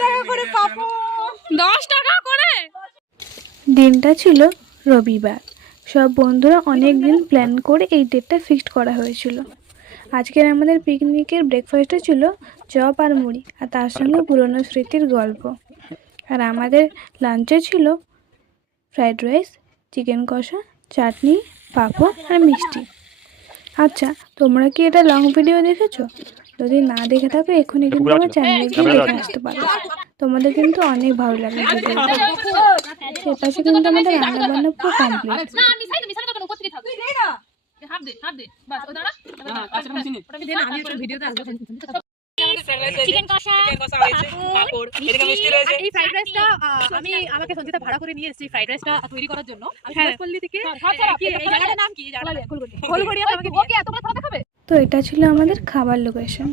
টাকা করে পাপড়, 10 টাকা করে। দিনটা ছিল রবিবার। সব বন্ধুরা অনেক দিন প্ল্যান করে এই ডেটটা ফিক্সড করা হয়েছিল। আজকের আমাদের পিকনিকের ব্রেকফাস্টে ছিল চপ আর মুড়ি, আর তার সঙ্গে পুরনো স্মৃতির গল্প। আর আমাদের লাঞ্চে ছিল ফ্রাইড রাইস, চিকেন কষা, চাটনি, পাঁপড় আর মিষ্টি। আচ্ছা, তোমরা কি এটা লং ভিডিও দেখেছো? যদি না দেখে থাকো এক্ষুনি কিন্তু আমার চ্যানেলে গিয়ে দেখে আসতে পারো। তোমাদের কিন্তু অনেক ভালো লাগবে ভিডিওটা। এপাশে কিন্তু আমাদের রান্না বান্না পুরো কমপ্লিট। না মিশাই তো কেন উপর থেকে থাকবে। হাফ দে বাস ও দাঁড়া। আচ্ছা আমি দেন আমি একটা ভিডিওতে আসবো। চিকেন কষা হয়েছে, পাঁপড়, এদিকে মিষ্টি রয়েছে। এই ফ্রাইড রাইসটা আমাকে সঞ্জিতা ভাড়া করে নিয়ে এসেছে ফ্রাইড রাইসটা তৈরি করার জন্য। আমি পল্লী থেকে এই জায়গাটার নাম কি? গোলগড়িয়া। আমাকে ওকে তোমরা খাওয়া দেখাবে। তো এটা ছিল আমাদের খাবার লোকেশন।